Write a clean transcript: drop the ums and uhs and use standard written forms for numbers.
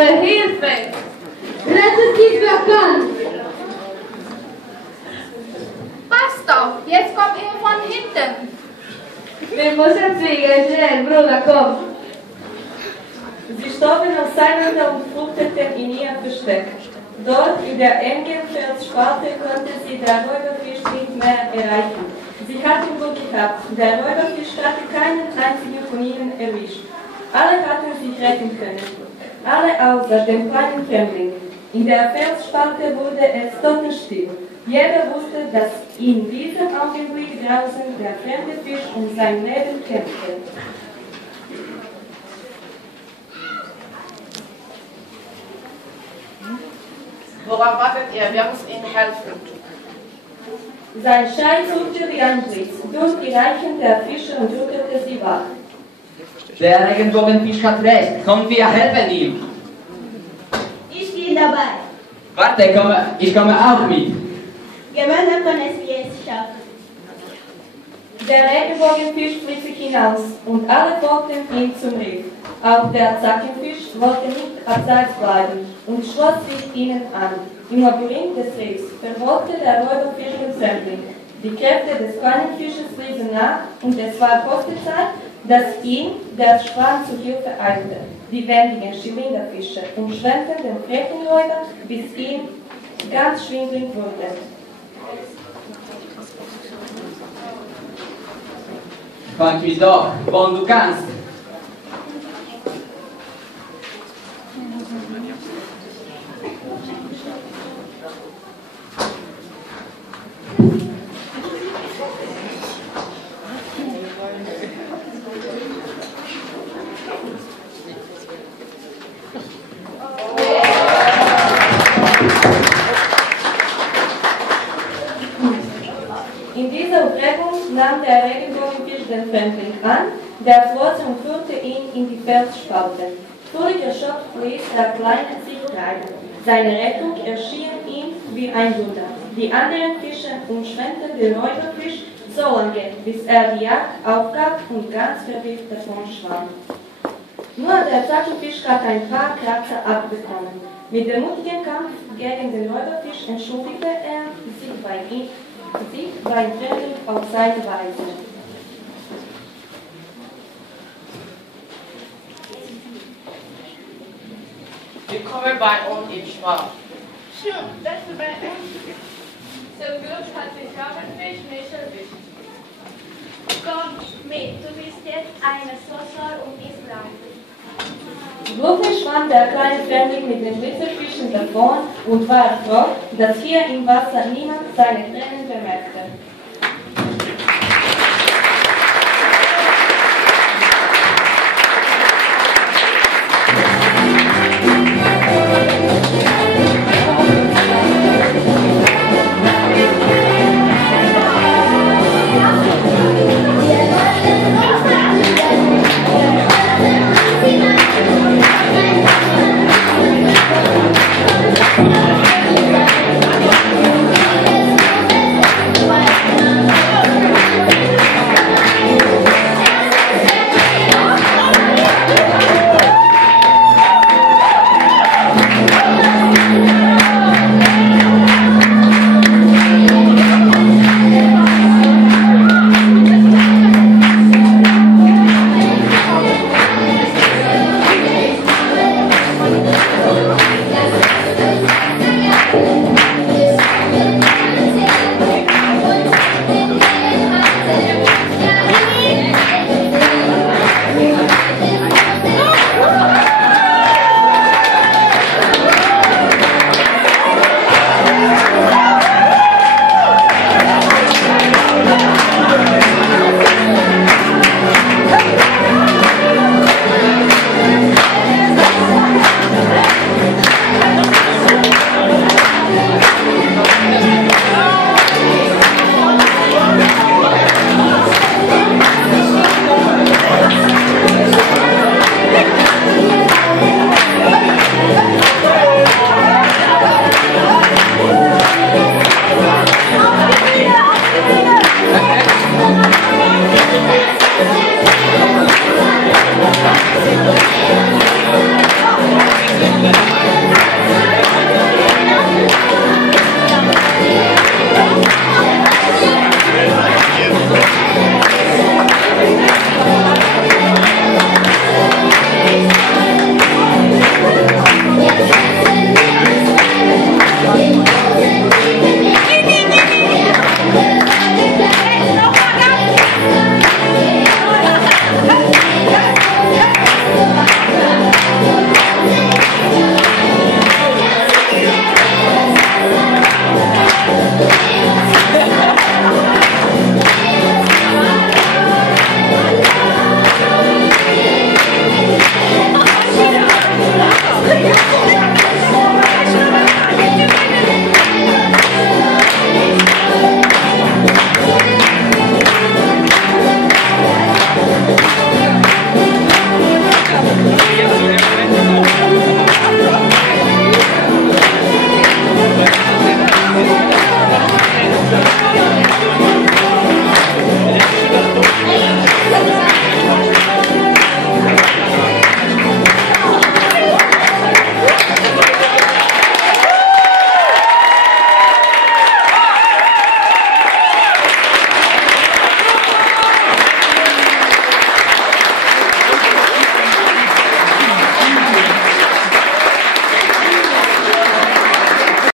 Hilfe, Hilfe! Rettet die Verkannt! Passt auf, jetzt kommt ihr von hinten. Wir müssen fliegen, schnell, Bruder, komm! Sie stoben auseinander und flüchteten in ihr Versteck. Dort in der engen Felsspalte konnte sie der Räuberfisch nicht mehr erreichen. Sie hatten Glück gehabt, der Räuberfisch hatte keinen einzigen von ihnen erwischt. Alle hatten sich retten können, alle außer dem kleinen Fremdling. In der Felsspalte wurde es totenstill. Jeder wusste, dass in diesem Augenblick draußen der fremde Fisch um sein Leben kämpfte. Woran wartet ihr? Wir müssen Ihnen helfen. Sein Schrei suchte wie ein Blitz durch die Reichen der Fische und rüttelte sie wach. Der Regenbogenfisch hat recht. Kommt, wir helfen ihm. Ich bin dabei. Warte, ich komme auch mit. Gemeinsam können wir es schaffen. Der Regenbogenfisch flitzte hinaus und alle folgten ihm zum Riff. Auch der Zackenfisch wollte nicht abseits bleiben und schloss sich ihnen an. Im Labyrinth des Riffs verfolgte der Räuberfisch den Fremdling. Die Kräfte des kleinen Fisches ließen nach und es war große Zeit, dass ihm der Schwarm zu Hilfe eilte. Die wendigen Zylinderfische umschwemmten den frechen Räuber, bis ihm ganz schwindlig wurde. Fang mich doch, wann du kannst. In dieser Aufregung nahm der Regenbogenfisch den Fremdling an, der floss und führte ihn in die Felsspalte. Völlig erschöpft ließ der Kleine sich treiben. Seine Rettung erschien ihm wie ein Wunder. Die anderen Fische umschwemmten den Räuberfisch so lange, bis er die Jagd aufgab und ganz verwirrt davon schwamm. Nur der Zackenfisch hat ein paar Kratzer abbekommen. Mit dem mutigen Kampf gegen den Räuberfisch entschuldigte er sich bei Fremdling auf seine Weise. Willkommen bei uns im Schwarm. Schön, dass du bei uns bist. Zum Glück hat sich Kabelfisch nicht erwischt. Komm mit, du bist jetzt eine Soße und isst bleiben. Glücklich schwamm der kleine Fremdling mit den Blitzerfischen davon und war froh, dass hier im Wasser niemand seine Tränen bemerkte.